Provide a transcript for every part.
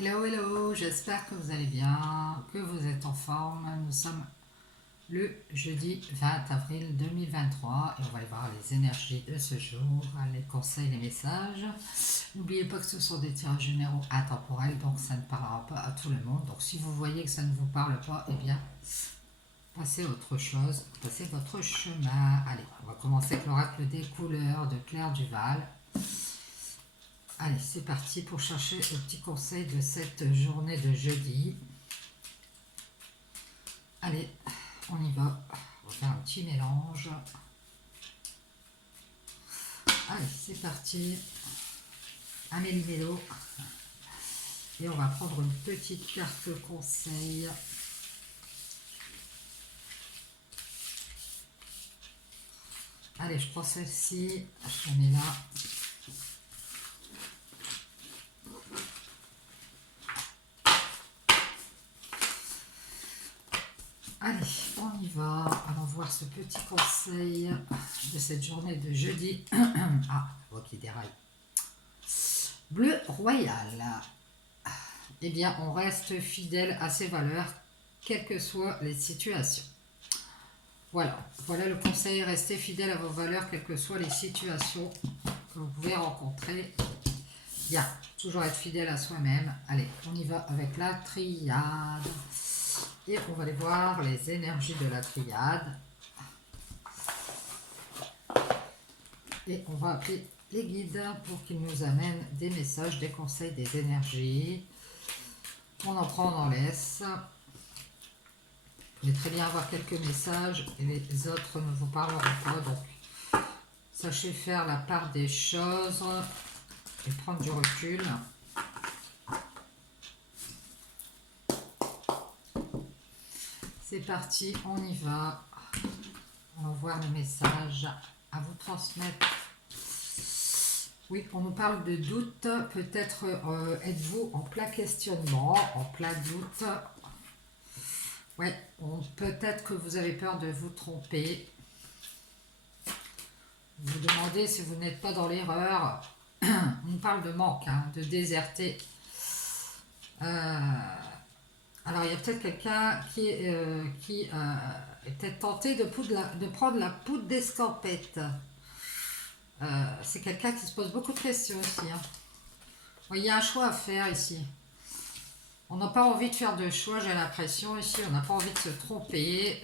Hello, hello, j'espère que vous allez bien, que vous êtes en forme. Nous sommes le jeudi 20 avril 2023 et on va aller voir les énergies de ce jour, les conseils, les messages. N'oubliez pas que ce sont des tirages généraux intemporels, donc ça ne parlera pas à tout le monde. Donc si vous voyez que ça ne vous parle pas, eh bien, passez à autre chose, passez votre chemin. Allez, on va commencer avec l'oracle des couleurs de Claire Duval. Allez, c'est parti pour chercher le petit conseil de cette journée de jeudi. Allez, on y va. On va faire un petit mélange. Allez, c'est parti. Amélie Mélo. Et on va prendre une petite carte conseil. Allez, je prends celle-ci. Je la mets là. Allez, on y va. Allons voir ce petit conseil de cette journée de jeudi. Ah, voix qui déraille. Bleu royal. Eh bien, on reste fidèle à ses valeurs, quelles que soient les situations. Voilà le conseil. Restez fidèle à vos valeurs, quelles que soient les situations que vous pouvez rencontrer. Bien, toujours être fidèle à soi-même. Allez, on y va avec la triade. Et on va aller voir les énergies de la triade. Et on va appeler les guides pour qu'ils nous amènent des messages, des conseils, des énergies. On en prend, on en laisse. Vous pouvez très bien avoir quelques messages et les autres ne vous parleront pas. Donc, sachez faire la part des choses et prendre du recul. C'est parti, on y va. On va voir le message à vous transmettre. Oui, on nous parle de doute. Peut-être êtes-vous en plein questionnement, en plein doute. Ouais, peut-être que vous avez peur de vous tromper. Vous vous demandez si vous n'êtes pas dans l'erreur. On nous parle de manque, de déserter. Alors, il y a peut-être quelqu'un qui est peut-être tenté de prendre la poudre d'escampette. C'est quelqu'un qui se pose beaucoup de questions ici. Il y a un choix à faire ici. On n'a pas envie de faire de choix, j'ai l'impression ici. On n'a pas envie de se tromper.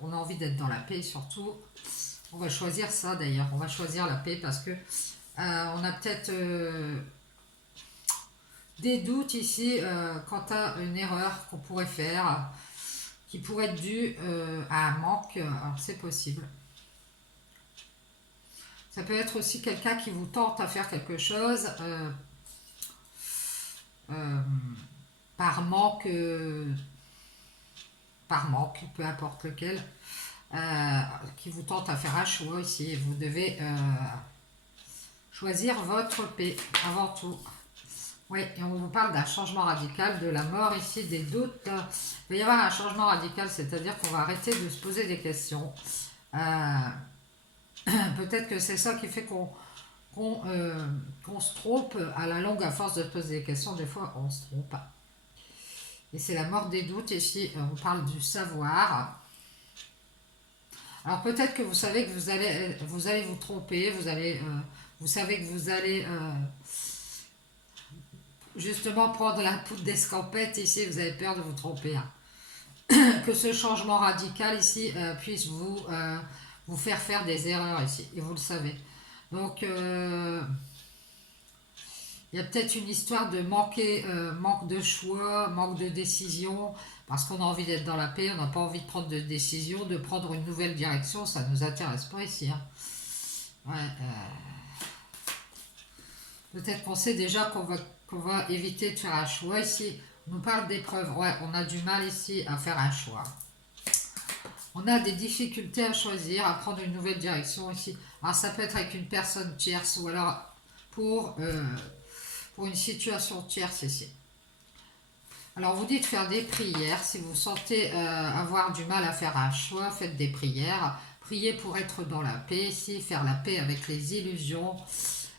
On a envie d'être dans la paix surtout. On va choisir ça d'ailleurs. On va choisir la paix parce que on a peut-être des doutes ici quant à une erreur qu'on pourrait faire, qui pourrait être due à un manque. Alors c'est possible. Ça peut être aussi quelqu'un qui vous tente à faire quelque chose par manque, peu importe lequel, qui vous tente à faire un choix ici. Et vous devez choisir votre paix avant tout. Oui, et on vous parle d'un changement radical, de la mort ici, des doutes. Il va y avoir un changement radical, c'est-à-dire qu'on va arrêter de se poser des questions. Peut-être que c'est ça qui fait qu'on se trompe à la longue à force de se poser des questions. Des fois, on se trompe. Et c'est la mort des doutes. Ici, on parle du savoir. Alors peut-être que vous savez que vous allez vous tromper. Vous savez que vous allez justement prendre la poudre d'escampette. Ici, vous avez peur de vous tromper. Que ce changement radical ici puisse vous faire des erreurs ici, et vous le savez. Donc, il y a peut-être une histoire de manque de choix, manque de décision, parce qu'on a envie d'être dans la paix, on n'a pas envie de prendre de décision, de prendre une nouvelle direction, ça ne nous intéresse pas ici. Ouais, peut-être qu'on sait déjà qu'on va éviter de faire un choix ici. On nous parle d'épreuves, ouais, on a du mal ici à faire un choix. On a des difficultés à choisir, à prendre une nouvelle direction ici. Alors ça peut être avec une personne tierce ou alors pour une situation tierce ici. Alors vous dites faire des prières. Si vous sentez avoir du mal à faire un choix, faites des prières. Priez pour être dans la paix ici, faire la paix avec les illusions.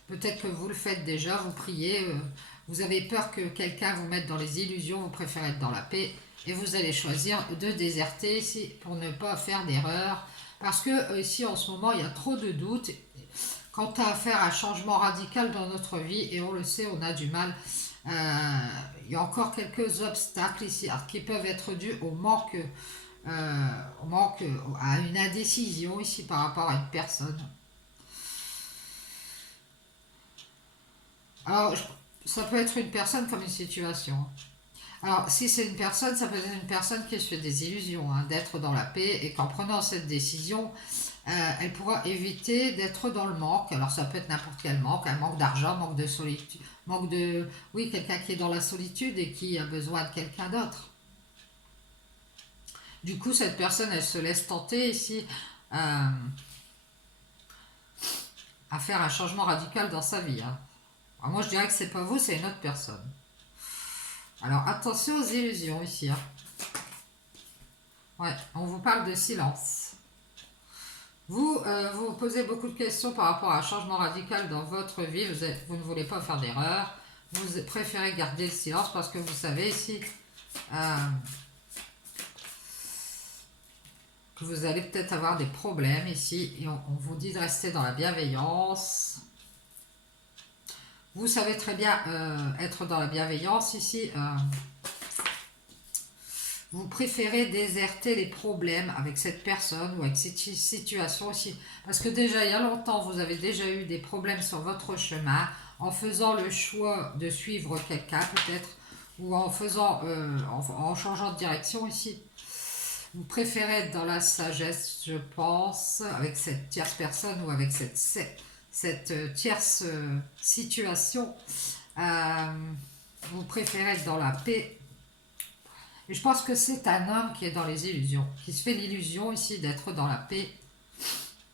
Peut-être que vous le faites déjà, vous priez Vous avez peur que quelqu'un vous mette dans les illusions, vous préférez être dans la paix et vous allez choisir de déserter ici pour ne pas faire d'erreur. Parce que ici en ce moment il y a trop de doutes quant à faire un changement radical dans notre vie et on le sait, on a du mal. Il y a encore quelques obstacles ici qui peuvent être dus au manque, à une indécision ici par rapport à une personne. Alors, ça peut être une personne comme une situation. Alors, si c'est une personne, ça peut être une personne qui se fait des illusions, hein, d'être dans la paix et qu'en prenant cette décision, elle pourra éviter d'être dans le manque. Alors, ça peut être n'importe quel manque, un manque d'argent, manque de solitude, manque de... Oui, quelqu'un qui est dans la solitude et qui a besoin de quelqu'un d'autre. Du coup, cette personne, elle se laisse tenter ici à faire un changement radical dans sa vie, hein. Alors, moi, je dirais que c'est pas vous, c'est une autre personne. Alors, attention aux illusions ici, hein. Ouais, on vous parle de silence. Vous vous posez beaucoup de questions par rapport à un changement radical dans votre vie. Vous ne voulez pas faire d'erreur. Vous préférez garder le silence parce que vous savez ici que vous allez peut-être avoir des problèmes ici. Et on vous dit de rester dans la bienveillance. Vous savez très bien être dans la bienveillance ici. Vous préférez déserter les problèmes avec cette personne ou avec cette situation aussi. Parce que déjà, il y a longtemps, vous avez déjà eu des problèmes sur votre chemin en faisant le choix de suivre quelqu'un peut-être ou en changeant de direction ici. Vous préférez être dans la sagesse, je pense, avec cette tierce personne ou avec cette tierce situation. Vous préférez être dans la paix. Et je pense que c'est un homme qui est dans les illusions, qui se fait l'illusion ici d'être dans la paix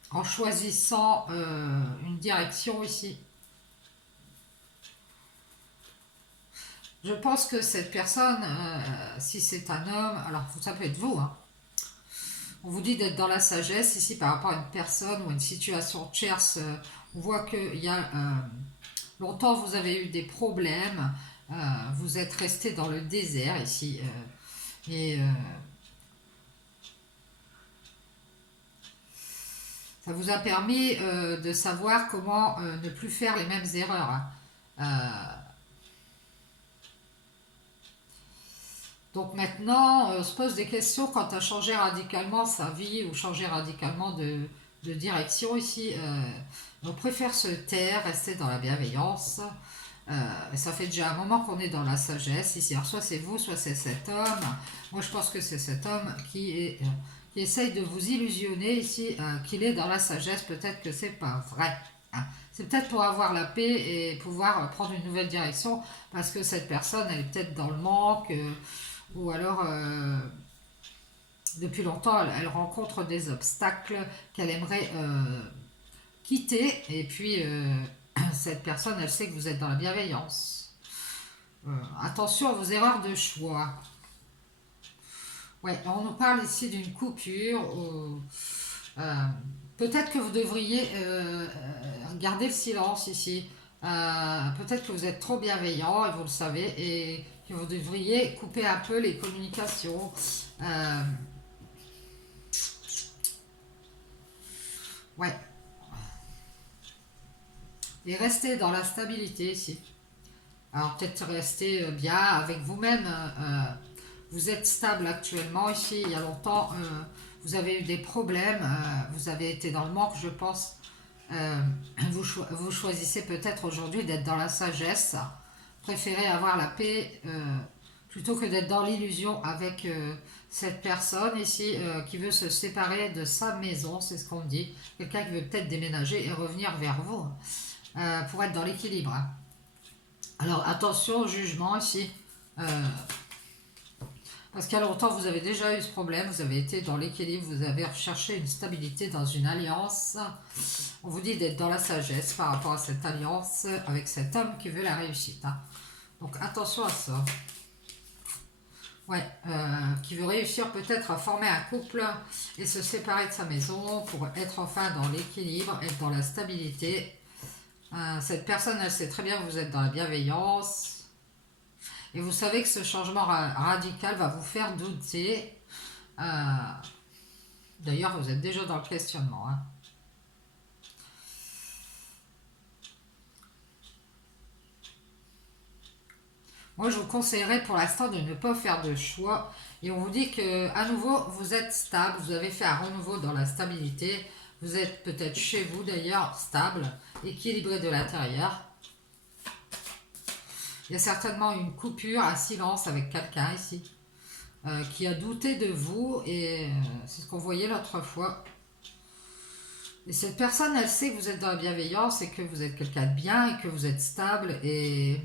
en choisissant une direction ici. Je pense que cette personne, si c'est un homme, alors ça peut être vous, hein. On vous dit d'être dans la sagesse ici par rapport à une personne ou une situation tierce. On voit qu'il y a longtemps vous avez eu des problèmes, vous êtes resté dans le désert ici. Et ça vous a permis de savoir comment ne plus faire les mêmes erreurs, hein. Donc maintenant, on se pose des questions quant à changer radicalement sa vie ou changer radicalement de direction ici. On préfère se taire, rester dans la bienveillance. Ça fait déjà un moment qu'on est dans la sagesse ici. Alors soit c'est vous, soit c'est cet homme. Moi je pense que c'est cet homme qui essaye de vous illusionner ici, qu'il est dans la sagesse. Peut-être que c'est pas vrai, hein. C'est peut-être pour avoir la paix et pouvoir prendre une nouvelle direction parce que cette personne elle est peut-être dans le manque ou alors depuis longtemps elle rencontre des obstacles qu'elle aimerait quitter et puis cette personne, elle sait que vous êtes dans la bienveillance. Attention à vos erreurs de choix. Ouais, on nous parle ici d'une coupure. Peut-être que vous devriez garder le silence ici. Peut-être que vous êtes trop bienveillant et vous le savez et que vous devriez couper un peu les communications. Ouais. Et rester dans la stabilité ici. Alors peut-être rester bien avec vous-même. Vous êtes stable actuellement ici. Il y a longtemps, vous avez eu des problèmes. Vous avez été dans le manque, je pense. Vous choisissez peut-être aujourd'hui d'être dans la sagesse. Préférez avoir la paix plutôt que d'être dans l'illusion avec cette personne ici qui veut se séparer de sa maison. C'est ce qu'on dit. Quelqu'un qui veut peut-être déménager et revenir vers vous. Pour être dans l'équilibre. Alors attention au jugement ici. Parce qu'à longtemps vous avez déjà eu ce problème, vous avez été dans l'équilibre, vous avez recherché une stabilité dans une alliance. On vous dit d'être dans la sagesse par rapport à cette alliance avec cet homme qui veut la réussite, hein. Donc attention à ça. Ouais, qui veut réussir peut-être à former un couple et se séparer de sa maison pour être enfin dans l'équilibre, être dans la stabilité. Cette personne, elle sait très bien que vous êtes dans la bienveillance. Et vous savez que ce changement radical va vous faire douter. D'ailleurs, vous êtes déjà dans le questionnement, hein. Moi, je vous conseillerais pour l'instant de ne pas faire de choix. Et on vous dit que, à nouveau, vous êtes stable. Vous avez fait un renouveau dans la stabilité. Vous êtes peut-être chez vous d'ailleurs, stable, équilibré de l'intérieur. Il y a certainement une coupure, un silence avec quelqu'un ici, qui a douté de vous. Et c'est ce qu'on voyait l'autre fois. Et cette personne, elle sait que vous êtes dans la bienveillance et que vous êtes quelqu'un de bien et que vous êtes stable et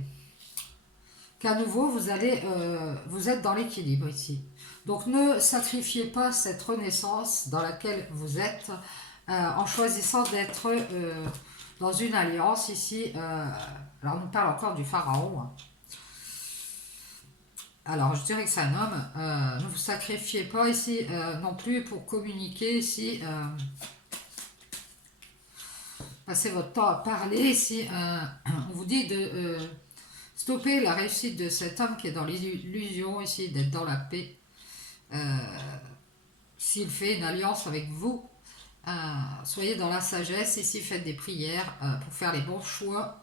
qu'à nouveau, vous êtes dans l'équilibre ici. Donc ne sacrifiez pas cette renaissance dans laquelle vous êtes en choisissant d'être dans une alliance ici. Alors on nous parle encore du pharaon, hein. Alors je dirais que c'est un homme. Ne vous sacrifiez pas ici non plus pour communiquer ici. Passez votre temps à parler ici. On vous dit de stopper la réussite de cet homme qui est dans l'illusion ici, d'être dans la paix. S'il fait une alliance avec vous, soyez dans la sagesse ici, faites des prières pour faire les bons choix,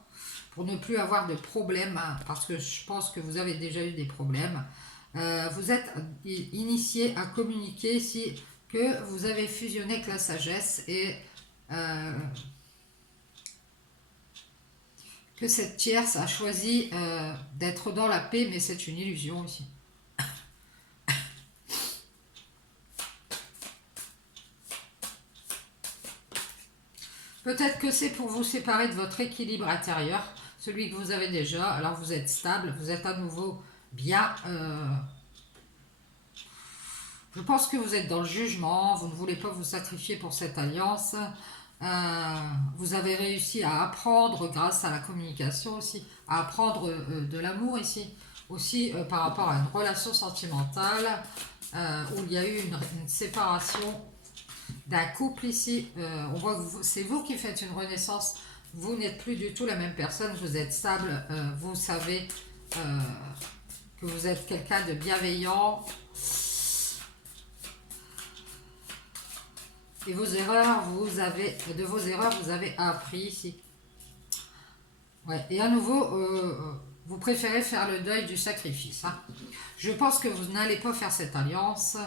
pour ne plus avoir de problèmes, hein, parce que je pense que vous avez déjà eu des problèmes. Vous êtes initié à communiquer ici que vous avez fusionné avec la sagesse et que cette tierce a choisi d'être dans la paix, mais c'est une illusion ici. Peut-être que c'est pour vous séparer de votre équilibre intérieur, celui que vous avez déjà. Alors vous êtes stable, vous êtes à nouveau bien. Je pense que vous êtes dans le jugement, vous ne voulez pas vous sacrifier pour cette alliance. Vous avez réussi à apprendre grâce à la communication aussi, à apprendre de l'amour ici. Aussi par rapport à une relation sentimentale où il y a eu une séparation d'un couple ici. On voit que c'est vous qui faites une renaissance. Vous n'êtes plus du tout la même personne. Vous êtes stable. Vous savez que vous êtes quelqu'un de bienveillant. Et vos erreurs, de vos erreurs, vous avez appris ici. Ouais. Et à nouveau, vous préférez faire le deuil du sacrifice, hein. Je pense que vous n'allez pas faire cette alliance.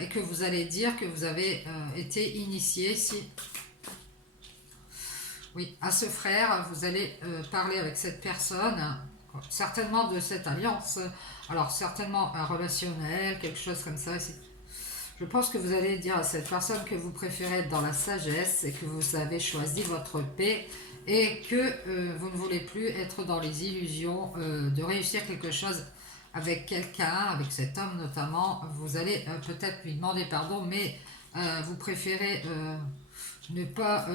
Et que vous allez dire que vous avez été initié ici. Oui, à ce frère, vous allez parler avec cette personne, certainement de cette alliance. Alors, certainement un relationnel, quelque chose comme ça ici. Je pense que vous allez dire à cette personne que vous préférez être dans la sagesse et que vous avez choisi votre paix et que vous ne voulez plus être dans les illusions de réussir quelque chose avec quelqu'un, avec cet homme notamment. Vous allez peut-être lui demander pardon, mais vous préférez ne pas...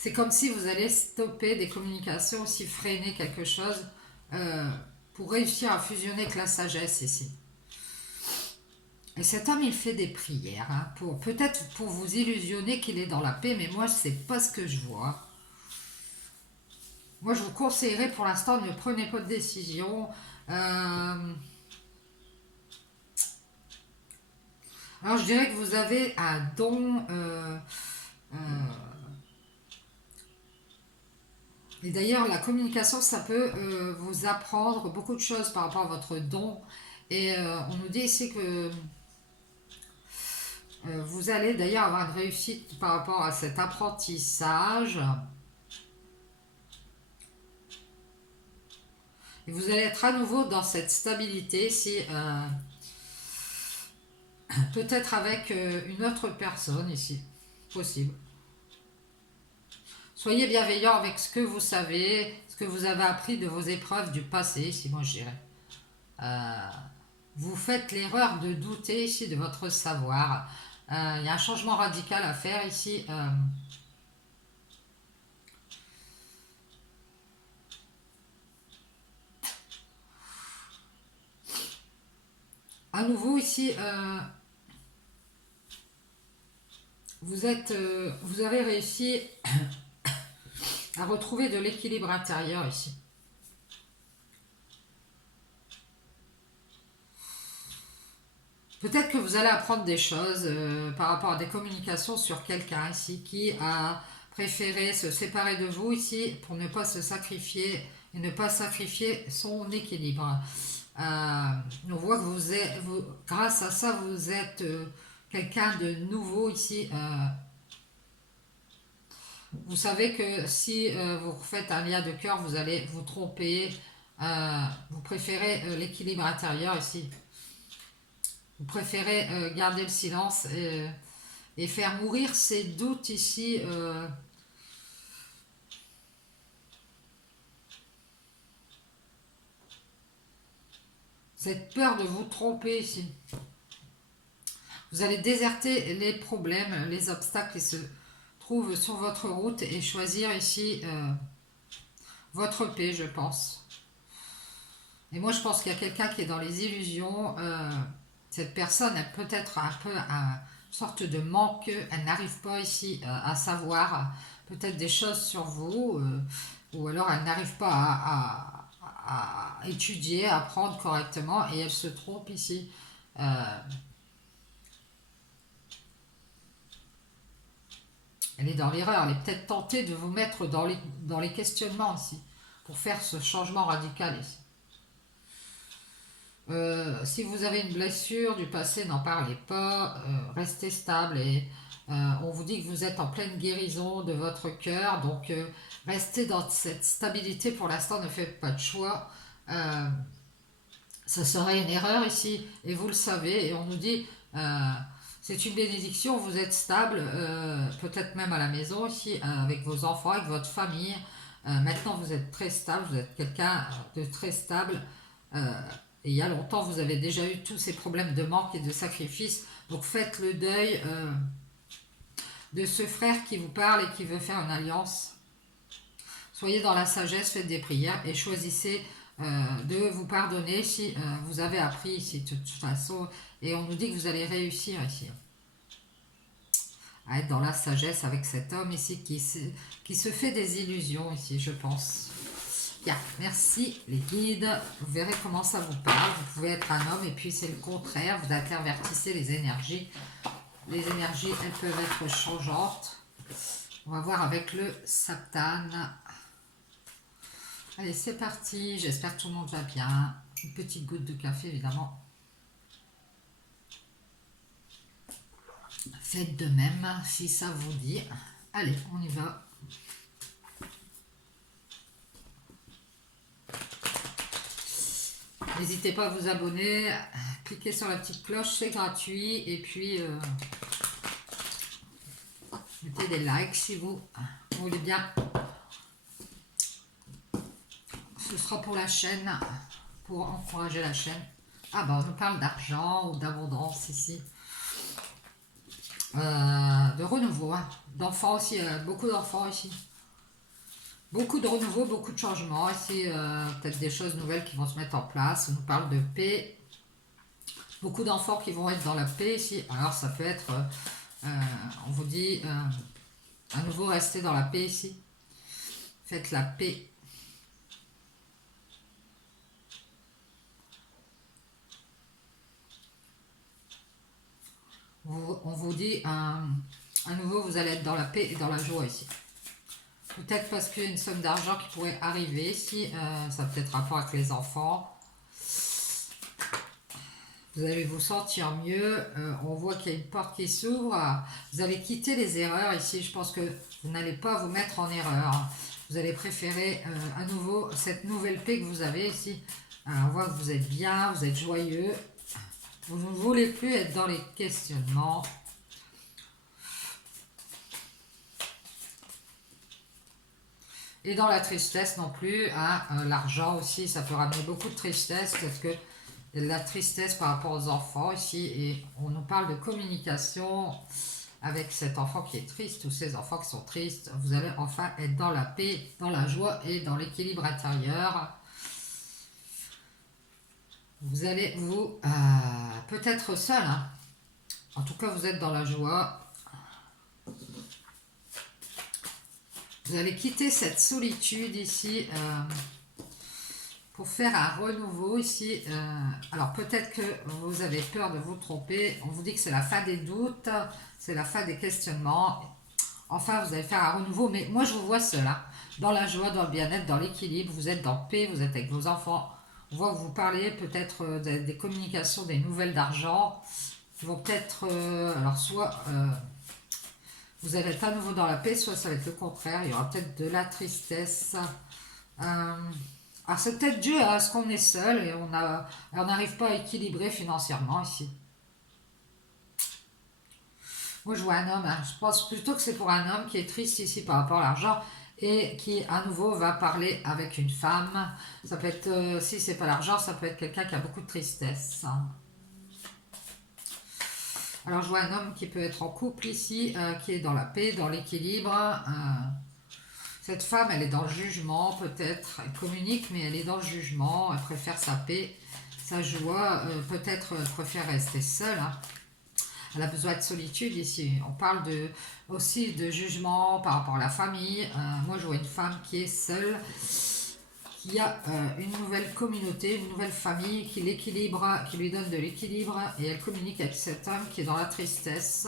C'est comme si vous allez stopper des communications, aussi freiner quelque chose pour réussir à fusionner avec la sagesse ici. Et cet homme, il fait des prières, hein, peut-être pour vous illusionner qu'il est dans la paix, mais moi, c'est pas ce que je vois. Moi, je vous conseillerais pour l'instant, ne prenez pas de décision. Alors, je dirais que vous avez un don. Et d'ailleurs, la communication, ça peut vous apprendre beaucoup de choses par rapport à votre don. Et on nous dit ici que vous allez d'ailleurs avoir une réussite par rapport à cet apprentissage. Et vous allez être à nouveau dans cette stabilité, si peut-être avec une autre personne ici, possible. Soyez bienveillant avec ce que vous savez, ce que vous avez appris de vos épreuves du passé, ici, moi je dirais. Vous faites l'erreur de douter ici de votre savoir. Il y a un changement radical à faire ici. À nouveau ici, vous avez réussi à retrouver de l'équilibre intérieur ici. Peut-être que vous allez apprendre des choses par rapport à des communications sur quelqu'un ici qui a préféré se séparer de vous ici pour ne pas se sacrifier et ne pas sacrifier son équilibre. On voit que grâce à ça, vous êtes quelqu'un de nouveau ici. Vous savez que si vous faites un lien de cœur, vous allez vous tromper. Vous préférez l'équilibre intérieur ici. Vous préférez garder le silence et faire mourir ces doutes ici. Cette peur de vous tromper ici. Vous allez déserter les problèmes, les obstacles qui se trouvent sur votre route et choisir ici votre paix, je pense. Et moi, je pense qu'il y a quelqu'un qui est dans les illusions. Cette personne a peut-être un peu une sorte de manque. Elle n'arrive pas ici à savoir peut-être des choses sur vous. Ou alors elle n'arrive pas à étudier, à apprendre correctement. Et elle se trompe ici. Elle est dans l'erreur. Elle est peut-être tentée de vous mettre dans les questionnements ici. Pour faire ce changement radical ici. Si vous avez une blessure du passé, n'en parlez pas, restez stable et on vous dit que vous êtes en pleine guérison de votre cœur, donc restez dans cette stabilité pour l'instant, ne faites pas de choix. Ça serait une erreur ici et vous le savez et on nous dit c'est une bénédiction, vous êtes stable, peut-être même à la maison ici, avec vos enfants, avec votre famille. Maintenant vous êtes très stable, vous êtes quelqu'un de très stable. Et il y a longtemps, vous avez déjà eu tous ces problèmes de manque et de sacrifice. Donc faites le deuil de ce frère qui vous parle et qui veut faire une alliance. Soyez dans la sagesse, faites des prières et choisissez de vous pardonner si vous avez appris ici de toute façon. Et on nous dit que vous allez réussir ici. À être dans la sagesse avec cet homme ici qui se fait des illusions ici, je pense. Bien, merci les guides. Vous verrez comment ça vous parle. Vous pouvez être un homme et puis c'est le contraire. Vous intervertissez les énergies. Les énergies, elles peuvent être changeantes. On va voir avec le Saptane. Allez, c'est parti. J'espère que tout le monde va bien. Une petite goutte de café, évidemment. Faites de même si ça vous dit. Allez, on y va. N'hésitez pas à vous abonner, cliquez sur la petite cloche, c'est gratuit. Et puis, mettez des likes si vous voulez bien. Ce sera pour la chaîne, pour encourager la chaîne. Ah bah on nous parle d'argent ou d'abondance ici. De renouveau, hein. D'enfants aussi, beaucoup d'enfants ici. Beaucoup de renouveau, beaucoup de changements. Ici, peut-être des choses nouvelles qui vont se mettre en place. On nous parle de paix. Beaucoup d'enfants qui vont être dans la paix ici. Alors, ça peut être, on vous dit, à nouveau rester dans la paix ici. Faites la paix. On vous dit, à nouveau, vous allez être dans la paix et dans la joie ici. Peut-être parce qu'il y a une somme d'argent qui pourrait arriver ici. Ça a peut-être rapport avec les enfants. Vous allez vous sentir mieux. On voit qu'il y a une porte qui s'ouvre. Vous allez quitter les erreurs ici. Je pense que vous n'allez pas vous mettre en erreur. Vous allez préférer à nouveau cette nouvelle paix que vous avez ici. On voit que vous êtes bien, vous êtes joyeux. Vous ne voulez plus être dans les questionnements. Et dans la tristesse non plus, hein, l'argent aussi, ça peut ramener beaucoup de tristesse, parce que il y a de la tristesse par rapport aux enfants ici, et on nous parle de communication avec cet enfant qui est triste, ou ces enfants qui sont tristes. Vous allez enfin être dans la paix, dans la joie et dans l'équilibre intérieur. Vous allez vous, peut-être seul, hein. En tout cas vous êtes dans la joie. Vous allez quitter cette solitude ici pour faire un renouveau ici. Alors peut-être que vous avez peur de vous tromper. On vous dit que c'est la fin des doutes, c'est la fin des questionnements. Enfin, vous allez faire un renouveau, mais moi je vous vois seul, hein, dans la joie, dans le bien-être, dans l'équilibre. Vous êtes dans paix, vous êtes avec vos enfants. On voit que vous parlez peut-être des communications, des nouvelles d'argent qui vont peut-être, alors soit vous allez être à nouveau dans la paix, soit ça va être le contraire. Il y aura peut-être de la tristesse. Alors c'est peut-être dû à ce qu'on est seul et on n'arrive pas à équilibrer financièrement ici. Moi je vois un homme, hein. Je pense plutôt que c'est pour un homme qui est triste ici par rapport à l'argent et qui à nouveau va parler avec une femme. Ça peut être, si c'est pas l'argent, ça peut être quelqu'un qui a beaucoup de tristesse. Alors je vois un homme qui peut être en couple ici, qui est dans la paix, dans l'équilibre. Cette femme, elle est dans le jugement peut-être, elle communique mais elle est dans le jugement, elle préfère sa paix, sa joie, peut-être elle préfère rester seule. Hein. Elle a besoin de solitude ici. On parle aussi de jugement par rapport à la famille. Moi je vois une femme qui est seule, qui a une nouvelle communauté, une nouvelle famille qui l'équilibre, qui lui donne de l'équilibre et elle communique avec cet homme qui est dans la tristesse,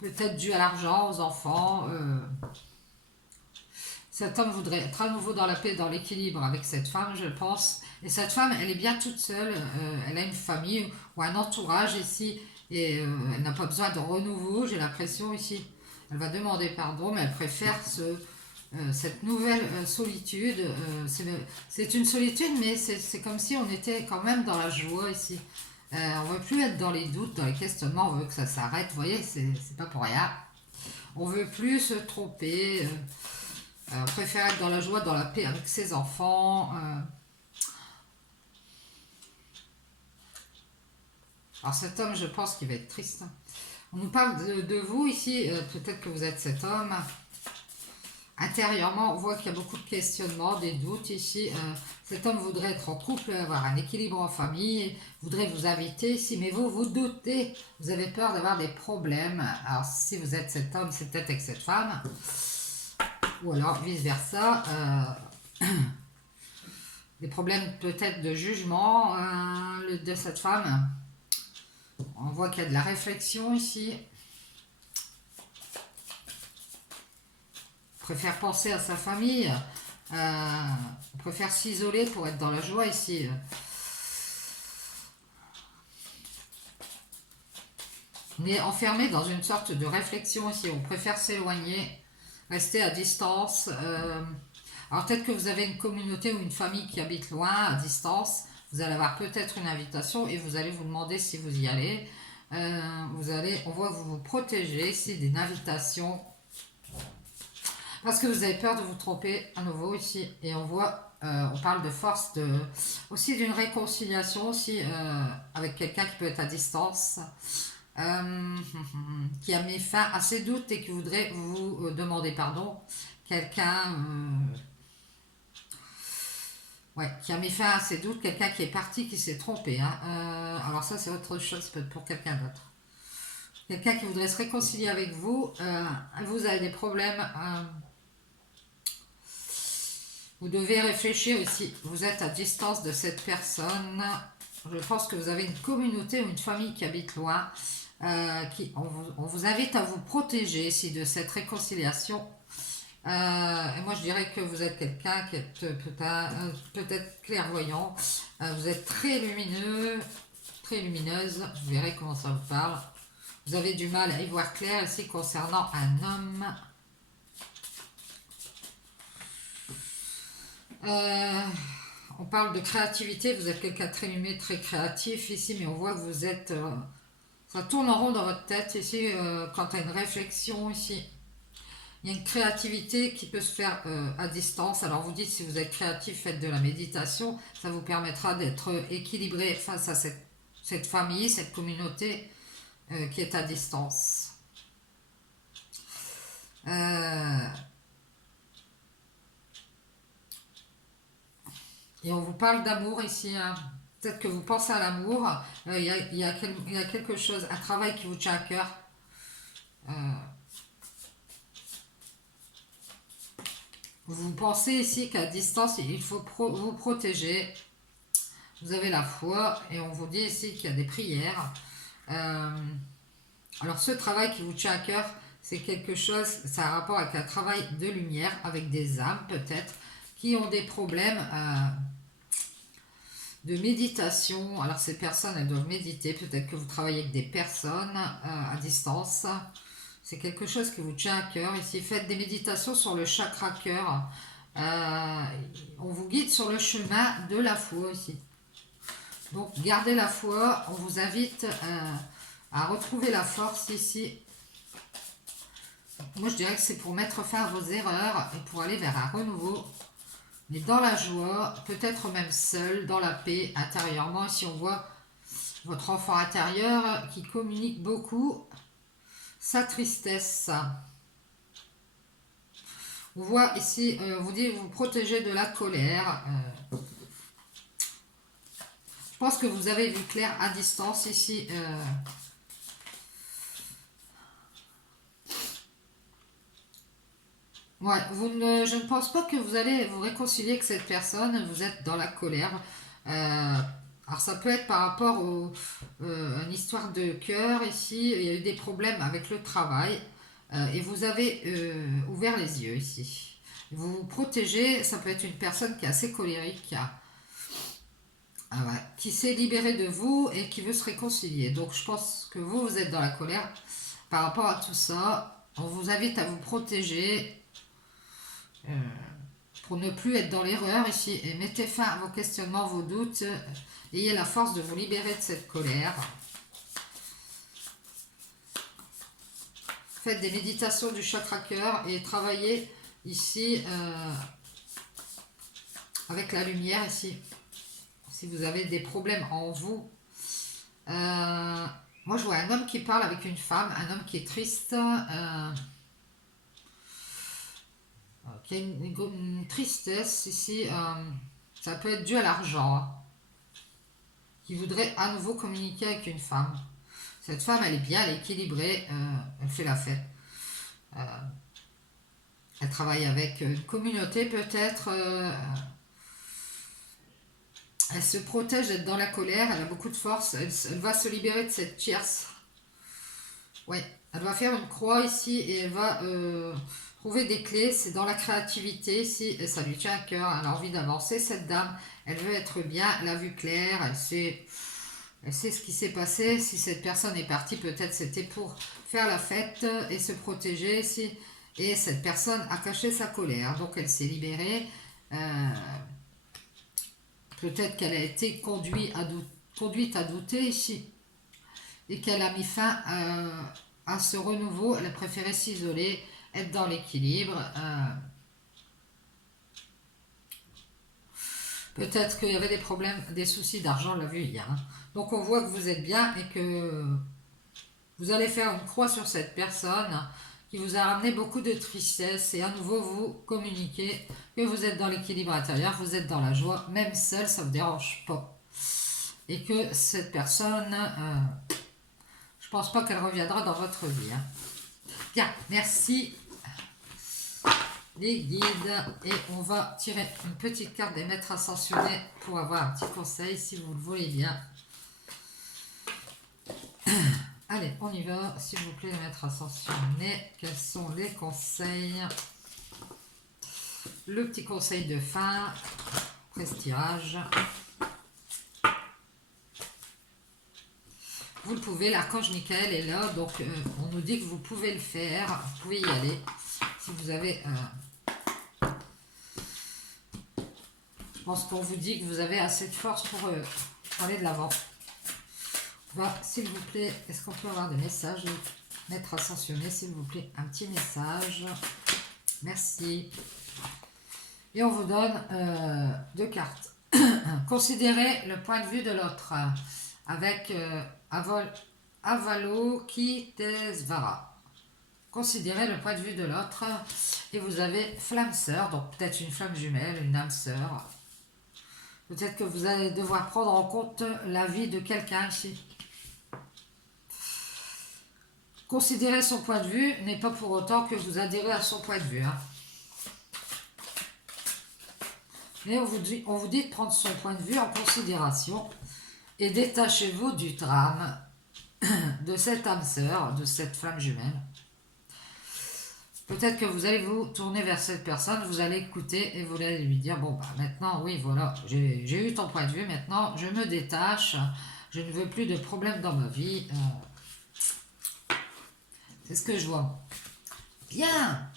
peut-être dû à l'argent, aux enfants. Cet homme voudrait être à nouveau dans la paix, dans l'équilibre avec cette femme, je pense. Et cette femme, elle est bien toute seule. Elle a une famille ou un entourage ici. Et elle n'a pas besoin de renouveau, j'ai l'impression ici. Elle va demander pardon, mais elle préfère cette nouvelle solitude. C'est une solitude, mais c'est comme si on était quand même dans la joie ici. On ne veut plus être dans les doutes, dans les questionnements, on veut que ça s'arrête. Vous voyez, c'est pas pour rien. On ne veut plus se tromper. On préfère être dans la joie, dans la paix avec ses enfants. Alors cet homme, je pense qu'il va être triste. On nous parle de vous ici, peut-être que vous êtes cet homme. Intérieurement, on voit qu'il y a beaucoup de questionnements, des doutes ici. Cet homme voudrait être en couple, avoir un équilibre en famille, voudrait vous inviter ici, mais vous doutez, vous avez peur d'avoir des problèmes. Alors si vous êtes cet homme, c'est peut-être avec cette femme, ou alors vice-versa. Des problèmes peut-être de jugement de cette femme. On voit qu'il y a de la réflexion ici. Préfère penser à sa famille, préfère s'isoler pour être dans la joie ici. On est enfermé dans une sorte de réflexion ici, on préfère s'éloigner, rester à distance. Alors peut-être que vous avez une communauté ou une famille qui habite loin, à distance, vous allez avoir peut-être une invitation et vous allez vous demander si vous y allez. On voit que vous vous protégez ici d'une invitation. Parce que vous avez peur de vous tromper à nouveau ici. Et on voit, on parle de force, aussi d'une réconciliation aussi avec quelqu'un qui peut être à distance, qui a mis fin à ses doutes et qui voudrait vous demander pardon. Quelqu'un qui a mis fin à ses doutes, quelqu'un qui est parti, qui s'est trompé. Hein. Alors ça c'est autre chose, peut-être pour quelqu'un d'autre. Quelqu'un qui voudrait se réconcilier avec vous, vous avez des problèmes. Vous devez réfléchir aussi. Vous êtes à distance de cette personne. Je pense que vous avez une communauté ou une famille qui habite loin. On vous invite à vous protéger ici de cette réconciliation. Et moi, je dirais que vous êtes quelqu'un qui est peut-être clairvoyant. Vous êtes très lumineux, très lumineuse. Vous verrez comment ça vous parle. Vous avez du mal à y voir clair ici concernant un homme. On parle de créativité, vous êtes quelqu'un de très lumineux, très créatif ici, mais on voit que vous êtes... ça tourne en rond dans votre tête ici, quant à une réflexion ici. Il y a une créativité qui peut se faire à distance. Alors vous dites, si vous êtes créatif, faites de la méditation, ça vous permettra d'être équilibré face à cette famille, cette communauté qui est à distance. Et on vous parle d'amour ici. Hein. Peut-être que vous pensez à l'amour. Il y a quelque chose, un travail qui vous tient à cœur. Vous pensez ici qu'à distance, il faut vous protéger. Vous avez la foi et on vous dit ici qu'il y a des prières. Alors ce travail qui vous tient à cœur, c'est quelque chose, ça a un rapport avec un travail de lumière, avec des âmes peut-être, qui ont des problèmes de méditation. Alors ces personnes, elles doivent méditer. Peut-être que vous travaillez avec des personnes à distance. C'est quelque chose qui vous tient à cœur. Ici, faites des méditations sur le chakra cœur. On vous guide sur le chemin de la foi ici. Donc gardez la foi. On vous invite à retrouver la force ici. Moi, je dirais que c'est pour mettre fin à vos erreurs et pour aller vers un renouveau. Mais dans la joie, peut-être même seul, dans la paix, intérieurement. Ici, on voit votre enfant intérieur qui communique beaucoup sa tristesse. On voit ici, on vous dit, vous protégez de la colère. Je pense que vous avez vu clair à distance ici. Ouais, je ne pense pas que vous allez vous réconcilier avec cette personne. Vous êtes dans la colère. Alors ça peut être par rapport à une histoire de cœur ici. Il y a eu des problèmes avec le travail. Et vous avez ouvert les yeux ici. Vous vous protégez. Ça peut être une personne qui est assez colérique. Qui s'est libérée de vous et qui veut se réconcilier. Donc je pense que vous êtes dans la colère par rapport à tout ça. On vous invite à vous protéger. Pour ne plus être dans l'erreur ici et mettez fin à vos questionnements, vos doutes, ayez la force de vous libérer de cette colère. Faites des méditations du chakra cœur et travaillez ici avec la lumière ici. Si vous avez des problèmes en vous, moi je vois un homme qui parle avec une femme, un homme qui est triste, qui a une tristesse ici, ça peut être dû à l'argent, qui voudrait à nouveau communiquer avec une femme. Cette femme, elle est bien, elle est équilibrée, elle fait la fête. Elle travaille avec une communauté peut-être, elle se protège d'être dans la colère, elle a beaucoup de force, elle va se libérer de cette tierce. Ouais, elle va faire une croix ici et elle va trouver des clés, c'est dans la créativité ici, et ça lui tient à cœur, elle a envie d'avancer, cette dame, elle veut être bien, elle a vu clair, elle sait ce qui s'est passé, si cette personne est partie, peut-être c'était pour faire la fête et se protéger ici, et cette personne a caché sa colère, donc elle s'est libérée, peut-être qu'elle a été conduite à douter ici, et qu'elle a mis fin à ce renouveau, elle a préféré s'isoler, être dans l'équilibre. Peut-être qu'il y avait des problèmes, des soucis d'argent, on l'a vu hier. Donc on voit que vous êtes bien et que vous allez faire une croix sur cette personne qui vous a ramené beaucoup de tristesse et à nouveau vous communiquez que vous êtes dans l'équilibre intérieur, vous êtes dans la joie, même seul, ça ne vous dérange pas. Et que cette personne, je ne pense pas qu'elle reviendra dans votre vie. Bien, merci les guides et on va tirer une petite carte des maîtres ascensionnés pour avoir un petit conseil si vous le voulez bien. Allez, on y va, s'il vous plaît les maîtres ascensionnés, quels sont les conseils? Le petit conseil de fin, presse-tirage. Vous le pouvez, l'archange Michael est là, donc on nous dit que vous pouvez le faire, vous pouvez y aller. Si vous avez... je pense qu'on vous dit que vous avez assez de force pour aller de l'avant. S'il vous plaît, est-ce qu'on peut avoir des messages? Maître ascensionné, s'il vous plaît, un petit message. Merci. Et on vous donne 2 cartes. Considérez le point de vue de l'autre avec Avalokitesvara. Considérez le point de vue de l'autre et vous avez flamme sœur, donc peut-être une flamme jumelle, une âme sœur. Peut-être que vous allez devoir prendre en compte la vie de quelqu'un ici. Considérer son point de vue n'est pas pour autant que vous adhérez à son point de vue. Et on vous dit de prendre son point de vue en considération et détachez-vous du drame de cette âme sœur, de cette flamme jumelle. Peut-être que vous allez vous tourner vers cette personne, vous allez écouter et vous allez lui dire, bon, bah maintenant, oui, voilà, j'ai eu ton point de vue, maintenant, je me détache, je ne veux plus de problèmes dans ma vie. C'est ce que je vois. Bien,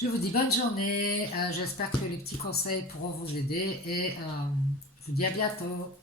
je vous dis bonne journée, j'espère que les petits conseils pourront vous aider et je vous dis à bientôt.